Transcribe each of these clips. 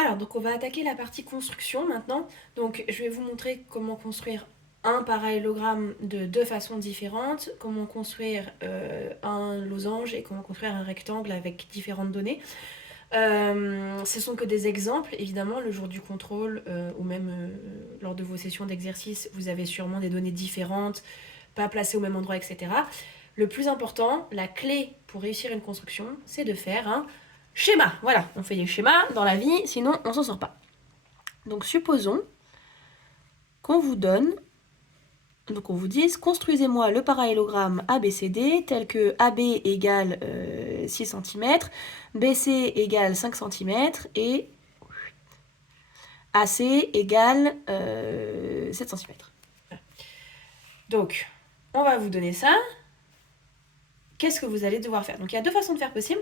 Alors, donc on va attaquer la partie construction maintenant. Donc je vais vous montrer comment construire un parallélogramme de deux façons différentes, comment construire un losange et comment construire un rectangle avec différentes données. Ce sont que des exemples, évidemment, le jour du contrôle ou même lors de vos sessions d'exercice, vous avez sûrement des données différentes, pas placées au même endroit, etc. Le plus important, la clé pour réussir une construction, c'est de faire un schéma. Voilà, on fait des schémas dans la vie, sinon on s'en sort pas. Donc supposons qu'on vous donne, donc on vous dise, construisez-moi le parallélogramme ABCD tel que AB égale 6 cm, BC égale 5 cm et AC égale 7 cm. Donc, on va vous donner ça. Qu'est-ce que vous allez devoir faire? Donc il y a deux façons de faire possible,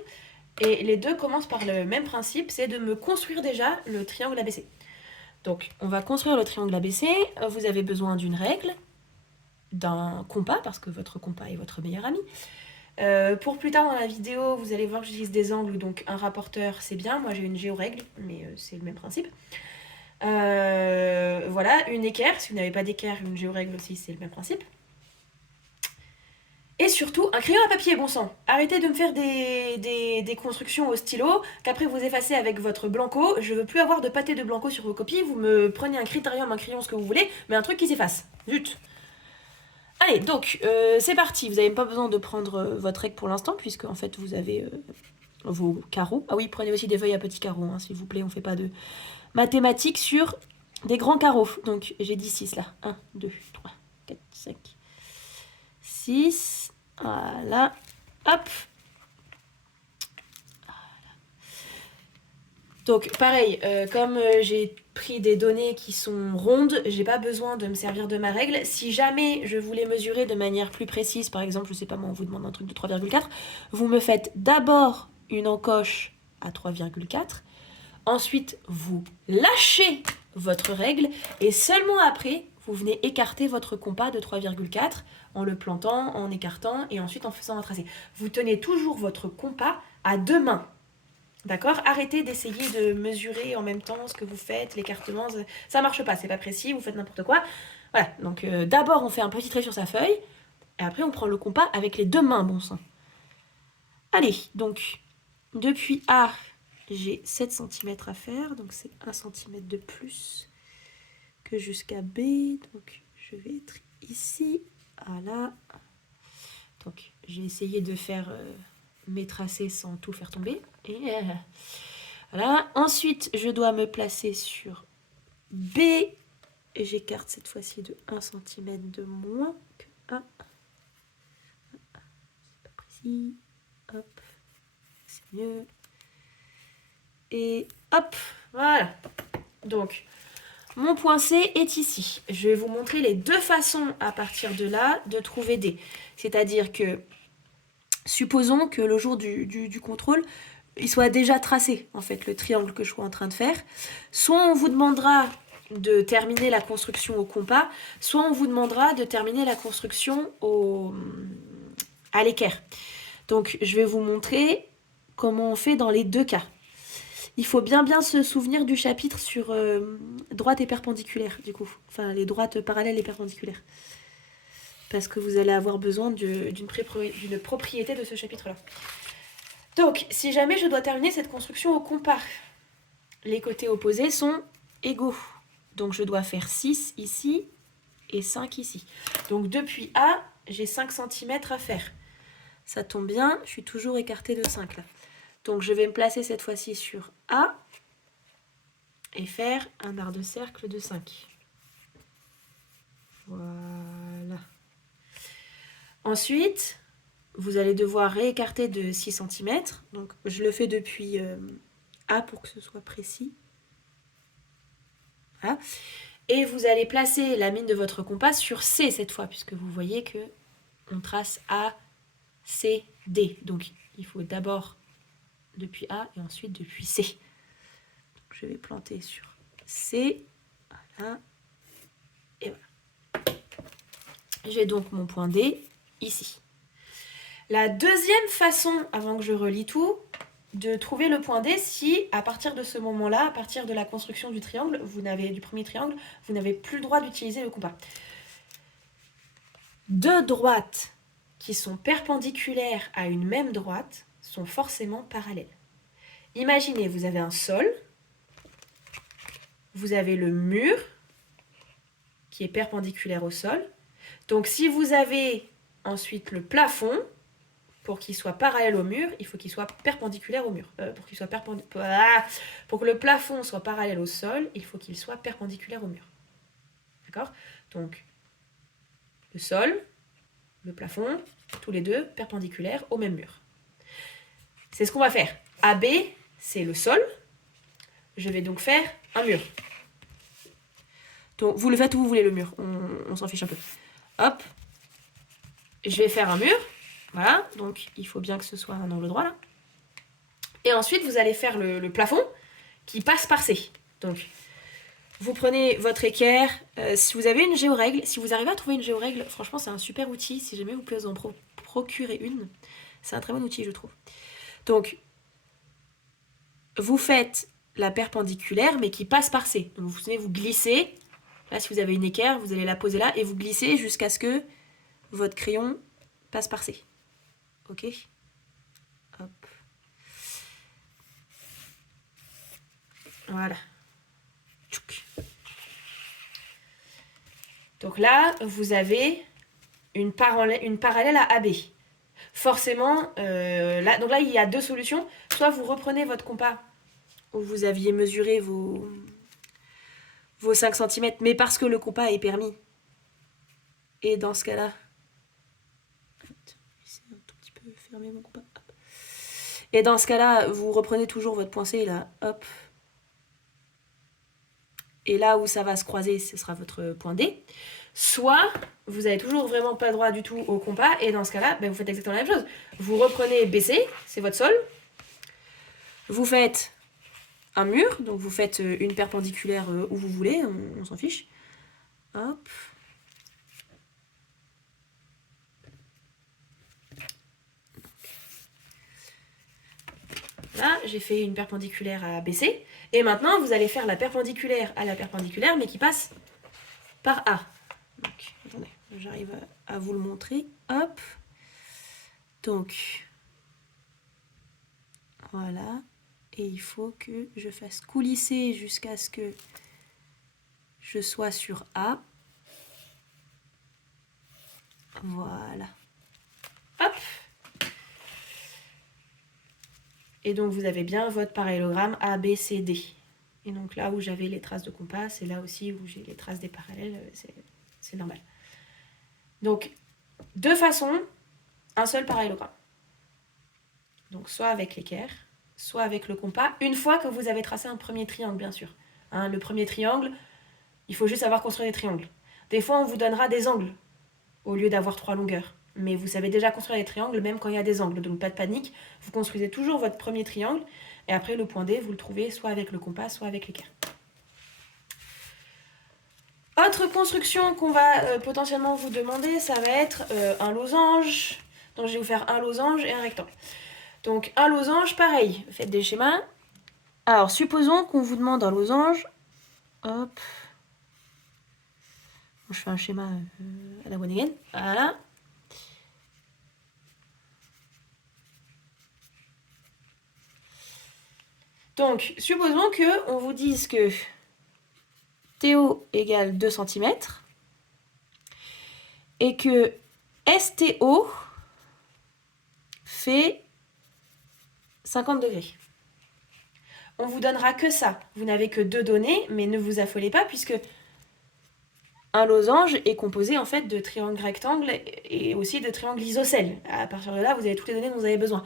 et les deux commencent par le même principe, c'est de me construire déjà le triangle ABC. Donc, on va construire le triangle ABC. Vous avez besoin d'une règle, d'un compas, parce que votre compas est votre meilleur ami. Pour plus tard dans la vidéo, vous allez voir que j'utilise des angles, donc un rapporteur, c'est bien. Moi, j'ai une géorègle, mais c'est le même principe. Voilà, une équerre. Si vous n'avez pas d'équerre, une géorègle aussi, c'est le même principe. Et surtout, un crayon à papier, bon sang. Arrêtez de me faire des constructions au stylo, qu'après vous effacez avec votre blanco. Je veux plus avoir de pâté de blanco sur vos copies. Vous me prenez un critérium, un crayon, ce que vous voulez, mais un truc qui s'efface. Zut. Allez, donc, c'est parti. Vous n'avez pas besoin de prendre votre règle pour l'instant, puisque en fait, vous avez vos carreaux. Ah oui, prenez aussi des feuilles à petits carreaux, hein, s'il vous plaît. On fait pas de mathématiques sur des grands carreaux. Donc, j'ai dit 6 là. 1, 2, 3, 4, 5, 6... Voilà, hop. Donc pareil, comme j'ai pris des données qui sont rondes, j'ai pas besoin de me servir de ma règle. Si jamais je voulais mesurer de manière plus précise, par exemple, je sais pas moi, on vous demande un truc de 3,4, vous me faites d'abord une encoche à 3,4, ensuite vous lâchez votre règle et seulement après vous venez écarter votre compas de 3,4 en le plantant, en écartant et ensuite en faisant un tracé. Vous tenez toujours votre compas à deux mains. D'accord? Arrêtez d'essayer de mesurer en même temps ce que vous faites, l'écartement, ça marche pas, c'est pas précis, vous faites n'importe quoi. Voilà, donc d'abord on fait un petit trait sur sa feuille, et après on prend le compas avec les deux mains, bon sang. Allez, donc depuis A, j'ai 7 cm à faire, donc c'est 1 cm de plus que jusqu'à B, donc je vais être ici, voilà. Donc j'ai essayé de faire mes tracés sans tout faire tomber, et voilà. Ensuite, je dois me placer sur B, et j'écarte cette fois-ci de 1 cm de moins que A. C'est pas précis, hop, c'est mieux. Et hop, voilà. Donc, mon point C est ici. Je vais vous montrer les deux façons à partir de là de trouver D. C'est-à-dire que, supposons que le jour du contrôle, il soit déjà tracé, en fait, le triangle que je suis en train de faire. Soit on vous demandera de terminer la construction au compas, soit on vous demandera de terminer la construction à l'équerre. Donc, je vais vous montrer comment on fait dans les deux cas. Il faut bien se souvenir du chapitre sur droite et perpendiculaire, du coup. Enfin, les droites parallèles et perpendiculaires. Parce que vous allez avoir besoin d'une propriété de ce chapitre-là. Donc, si jamais je dois terminer cette construction au compas, les côtés opposés sont égaux. Donc, je dois faire 6 ici et 5 ici. Donc, depuis A, j'ai 5 cm à faire. Ça tombe bien, je suis toujours écartée de 5 là. Donc, je vais me placer cette fois-ci sur A et faire un arc de cercle de 5. Voilà. Ensuite, vous allez devoir réécarter de 6 cm. Donc, je le fais depuis A pour que ce soit précis. Voilà. Et vous allez placer la mine de votre compas sur C cette fois, puisque vous voyez que on trace A, C, D. Donc, il faut d'abord depuis A et ensuite depuis C. Donc, je vais planter sur C. Voilà. Et voilà. J'ai donc mon point D ici. La deuxième façon, avant que je relie tout, de trouver le point D si, à partir de ce moment-là, à partir de la construction du triangle, du premier triangle, vous n'avez plus le droit d'utiliser le compas. Deux droites qui sont perpendiculaires à une même droite sont forcément parallèles. Imaginez, vous avez un sol, vous avez le mur qui est perpendiculaire au sol. Donc si vous avez ensuite le plafond, pour qu'il soit parallèle au mur, il faut qu'il soit perpendiculaire au mur. Pour que le plafond soit parallèle au sol, il faut qu'il soit perpendiculaire au mur. D'accord? Donc, le sol, le plafond, tous les deux perpendiculaires au même mur. C'est ce qu'on va faire. AB, c'est le sol. Je vais donc faire un mur. Donc, vous le faites où vous voulez, le mur. On s'en fiche un peu. Hop. Je vais faire un mur. Voilà, donc il faut bien que ce soit un angle droit là. Et ensuite, vous allez faire le plafond qui passe par C. Donc, vous prenez votre équerre. Si vous avez une géorègle, si vous arrivez à trouver une géorègle, franchement, c'est un super outil. Si jamais vous pouvez en procurer une, c'est un très bon outil, je trouve. Donc, vous faites la perpendiculaire, mais qui passe par C. Donc, vous glissez. Là, si vous avez une équerre, vous allez la poser là et vous glissez jusqu'à ce que votre crayon passe par C. Ok, hop. Voilà. Donc là, vous avez une parallèle à AB. Forcément, donc là, il y a deux solutions. Soit vous reprenez votre compas où vous aviez mesuré vos 5 cm, mais parce que le compas est permis. Et dans ce cas-là, fermer mon compas. Hop. Et dans ce cas-là, vous reprenez toujours votre point C, là, hop. Et là où ça va se croiser, ce sera votre point D. Soit, vous n'avez toujours vraiment pas droit du tout au compas, et dans ce cas-là, vous faites exactement la même chose. Vous reprenez BC, c'est votre sol. Vous faites un mur, donc vous faites une perpendiculaire où vous voulez, on s'en fiche. Hop. Là, j'ai fait une perpendiculaire à BC. Et maintenant, vous allez faire la perpendiculaire à la perpendiculaire, mais qui passe par A. Donc, attendez, j'arrive à vous le montrer. Hop. Donc, voilà. Et il faut que je fasse coulisser jusqu'à ce que je sois sur A. Voilà. Hop. Et donc, vous avez bien votre parallélogramme A, B, C, D. Et donc, là où j'avais les traces de compas, c'est là aussi où j'ai les traces des parallèles. C'est normal. Donc, deux façons, un seul parallélogramme. Donc, soit avec l'équerre, soit avec le compas, une fois que vous avez tracé un premier triangle, bien sûr. Hein, le premier triangle, il faut juste savoir construire des triangles. Des fois, on vous donnera des angles au lieu d'avoir 3 longueurs. Mais vous savez déjà construire des triangles, même quand il y a des angles. Donc, pas de panique. Vous construisez toujours votre premier triangle. Et après, le point D, vous le trouvez soit avec le compas, soit avec l'équerre. Autre construction qu'on va potentiellement vous demander, ça va être un losange. Donc, je vais vous faire un losange et un rectangle. Donc, un losange, pareil. Faites des schémas. Alors, supposons qu'on vous demande un losange. Hop. Je fais un schéma à la one again. Voilà. Donc, supposons qu'on vous dise que TO égale 2 cm et que STO fait 50 degrés. On vous donnera que ça. Vous n'avez que 2 données, mais ne vous affolez pas puisque un losange est composé en fait de triangles rectangles et aussi de triangles isocèles. À partir de là, vous avez toutes les données dont vous avez besoin.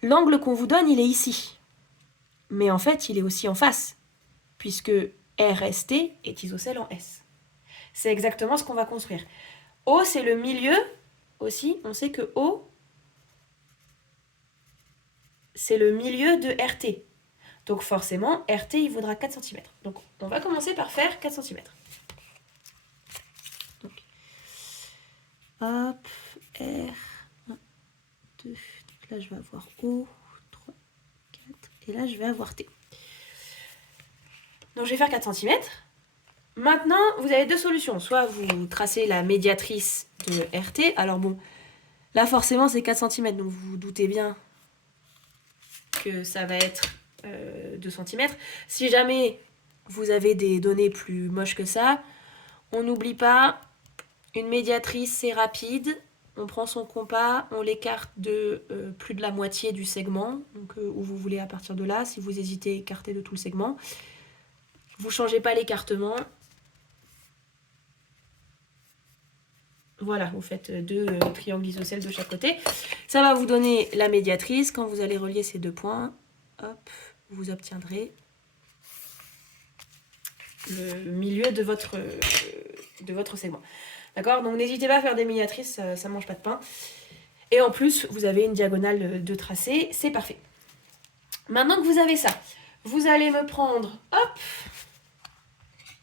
L'angle qu'on vous donne, il est ici. Mais en fait, il est aussi en face, puisque RST est isocèle en S. C'est exactement ce qu'on va construire. O, c'est le milieu aussi. On sait que O, c'est le milieu de RT. Donc forcément, RT, il vaudra 4 cm. Donc on va commencer par faire 4 cm. Donc, hop, R, 1, 2, donc là je vais avoir O, 3, 4. Et là, je vais avoir T. Donc, je vais faire 4 cm. Maintenant, vous avez deux solutions. Soit vous tracez la médiatrice de RT. Alors bon, là, forcément, c'est 4 cm. Donc, vous vous doutez bien que ça va être 2 cm. Si jamais vous avez des données plus moches que ça, on n'oublie pas, une médiatrice, c'est rapide. On prend son compas, on l'écarte de plus de la moitié du segment, donc où vous voulez à partir de là. Si vous hésitez, écartez de tout le segment. Vous ne changez pas l'écartement. Voilà, vous faites deux triangles isocèles de chaque côté. Ça va vous donner la médiatrice. Quand vous allez relier ces deux points, hop, vous obtiendrez le milieu de votre segment. D'accord? Donc n'hésitez pas à faire des médiatrices, ça ne mange pas de pain. Et en plus, vous avez une diagonale de tracé, c'est parfait. Maintenant que vous avez ça, vous allez me prendre, hop,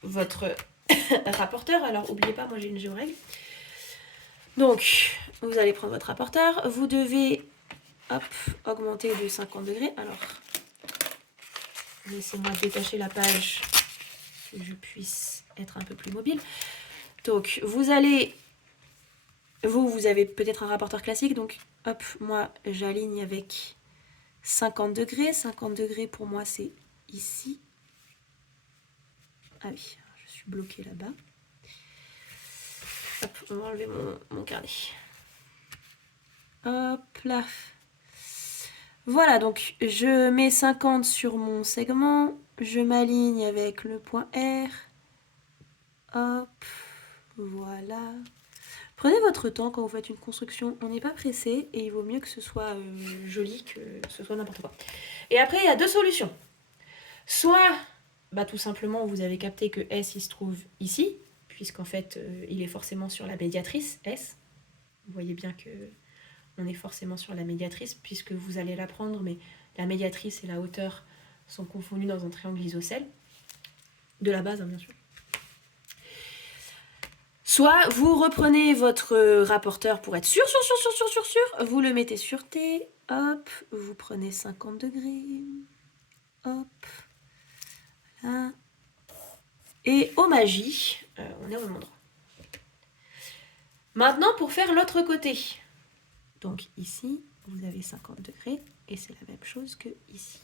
votre rapporteur. Alors, n'oubliez pas, moi j'ai une géorègle. Donc, vous allez prendre votre rapporteur. Vous devez, hop, augmenter de 50 degrés. Alors, laissez-moi détacher la page, que je puisse être un peu plus mobile. Donc, vous allez... Vous avez peut-être un rapporteur classique, donc hop, moi j'aligne avec 50 degrés. 50 degrés pour moi c'est ici. Ah oui, je suis bloquée là-bas. Hop, on va enlever mon carnet. Hop là. Voilà, donc je mets 50 sur mon segment. Je m'aligne avec le point R. Hop, voilà. Prenez votre temps quand vous faites une construction, on n'est pas pressé et il vaut mieux que ce soit joli que ce soit n'importe quoi. Et après, il y a deux solutions. Soit, tout simplement, vous avez capté que S, il se trouve ici, puisqu'en fait, il est forcément sur la médiatrice, S. Vous voyez bien que on est forcément sur la médiatrice, puisque vous allez la prendre, mais la médiatrice et la hauteur sont confondues dans un triangle isocèle. De la base, hein, bien sûr. Soit vous reprenez votre rapporteur pour être sûr, vous le mettez sur T, hop, vous prenez 50 degrés, hop, voilà. Et au magie, on est au même endroit. Maintenant, pour faire l'autre côté. Donc ici, vous avez 50 degrés et c'est la même chose que ici.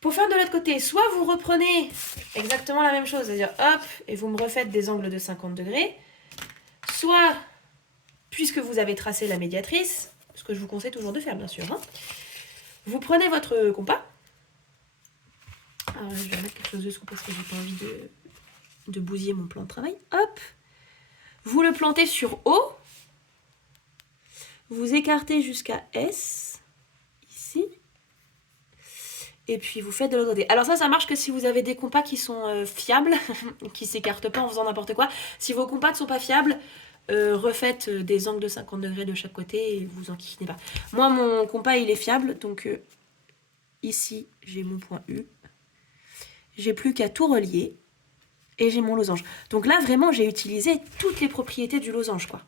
Pour faire de l'autre côté, soit vous reprenez exactement la même chose, c'est-à-dire hop, et vous me refaites des angles de 50 degrés, soit, puisque vous avez tracé la médiatrice, ce que je vous conseille toujours de faire bien sûr, hein, vous prenez votre compas. Alors je vais mettre quelque chose dessous parce que j'ai pas envie de bousiller mon plan de travail. Hop, vous le plantez sur O, vous écartez jusqu'à S, ici. Et puis vous faites de l'autre côté. Alors ça marche que si vous avez des compas qui sont fiables, qui ne s'écartent pas en faisant n'importe quoi. Si vos compas ne sont pas fiables, refaites des angles de 50 degrés de chaque côté et vous enquiquinez pas. Moi, mon compas, il est fiable. Donc ici, j'ai mon point U. J'ai plus qu'à tout relier. Et j'ai mon losange. Donc là, vraiment, j'ai utilisé toutes les propriétés du losange, quoi.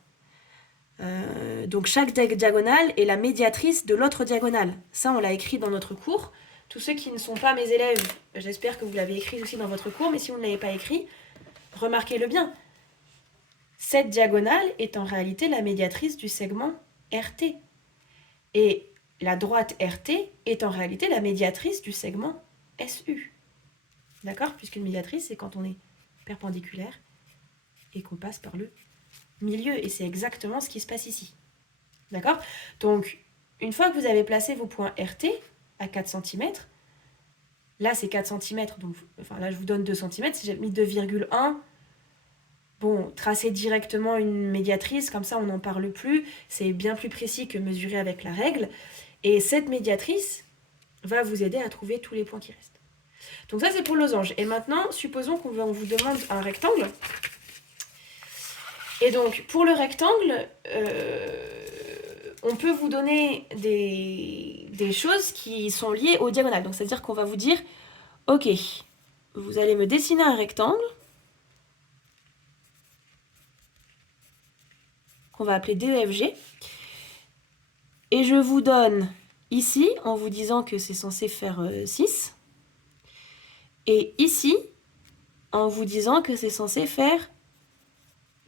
Donc chaque diagonale est la médiatrice de l'autre diagonale. Ça, on l'a écrit dans notre cours. Tous ceux qui ne sont pas mes élèves, j'espère que vous l'avez écrit aussi dans votre cours, mais si vous ne l'avez pas écrit, remarquez-le bien. Cette diagonale est en réalité la médiatrice du segment RT. Et la droite RT est en réalité la médiatrice du segment SU. D'accord? Puisqu'une médiatrice, c'est quand on est perpendiculaire et qu'on passe par le milieu. Et c'est exactement ce qui se passe ici. D'accord? Donc, une fois que vous avez placé vos points RT à 4 cm, là c'est 4 cm, donc enfin, là je vous donne 2 cm, si j'ai mis 2,1, bon, tracer directement une médiatrice, comme ça on n'en parle plus, c'est bien plus précis que mesurer avec la règle, et cette médiatrice va vous aider à trouver tous les points qui restent. Donc ça c'est pour le losange. Et maintenant, supposons qu'on vous demande un rectangle. Et donc, pour le rectangle, on peut vous donner des choses qui sont liées aux diagonales. Donc, c'est-à-dire qu'on va vous dire, ok, vous allez me dessiner un rectangle qu'on va appeler DEFG. Et je vous donne ici, en vous disant que c'est censé faire 6. Et ici, en vous disant que c'est censé faire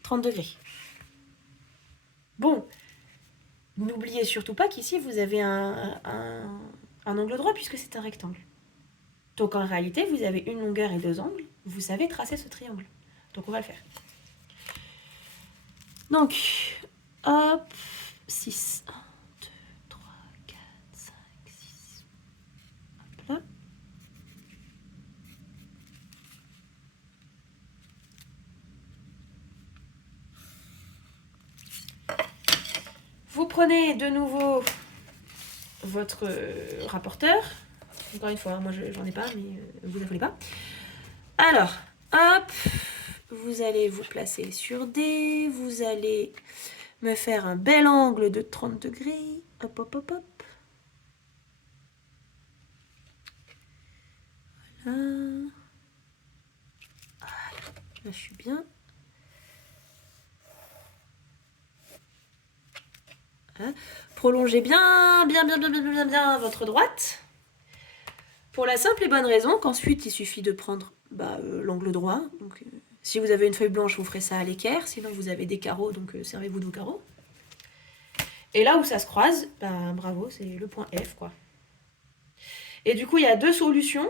30 degrés. Bon, n'oubliez surtout pas qu'ici, vous avez un angle droit puisque c'est un rectangle. Donc en réalité, vous avez une longueur et 2 angles. Vous savez tracer ce triangle. Donc on va le faire. Donc, hop, 6, 1, 2, 3, 4, 5, 6. Hop là. Vous prenez de nouveau votre rapporteur. Encore une fois, moi j'en ai pas, mais vous affolez pas. Alors, hop, vous allez vous placer sur D, vous allez me faire un bel angle de 30 degrés. Hop, hop, hop, hop. Voilà. Là, je suis bien. Voilà. Prolongez bien votre droite. Pour la simple et bonne raison qu'ensuite, il suffit de prendre l'angle droit. Donc, si vous avez une feuille blanche, vous ferez ça à l'équerre. Sinon, vous avez des carreaux, donc servez-vous de vos carreaux. Et là où ça se croise, bravo, c'est le point F, quoi. Et du coup, il y a 2 solutions.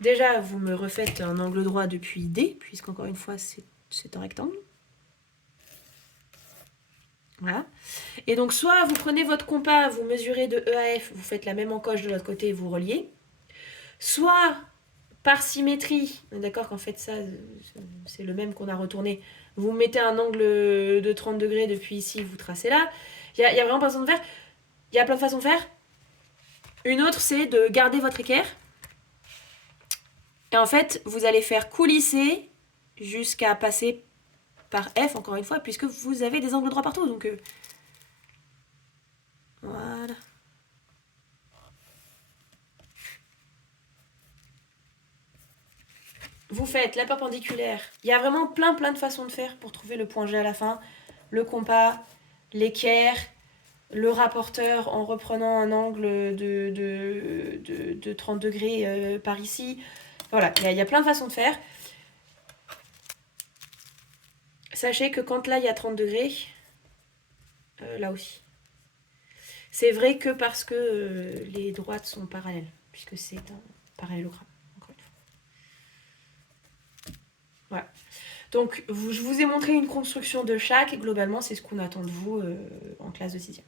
Déjà, vous me refaites un angle droit depuis D, puisqu'encore une fois, c'est un rectangle. Voilà. Et donc, soit vous prenez votre compas, vous mesurez de E à F, vous faites la même encoche de l'autre côté et vous reliez. Soit, par symétrie, d'accord qu'en fait, ça, c'est le même qu'on a retourné, vous mettez un angle de 30 degrés depuis ici, vous tracez là. Il y a vraiment pas de façon de faire. Il y a plein de façons de faire. Une autre, c'est de garder votre équerre. Et en fait, vous allez faire coulisser jusqu'à passer par F, encore une fois, puisque vous avez des angles droits partout. Donc, voilà. Vous faites la perpendiculaire. Il y a vraiment plein de façons de faire pour trouver le point G à la fin. Le compas, l'équerre, le rapporteur en reprenant un angle de 30 degrés par ici. Voilà, il y a plein de façons de faire. Sachez que quand là, il y a 30 degrés, là aussi. C'est vrai que parce que les droites sont parallèles, puisque c'est un parallélogramme, encore une fois. Voilà. Donc, je vous ai montré une construction de chaque. Globalement, c'est ce qu'on attend de vous en classe de 6e.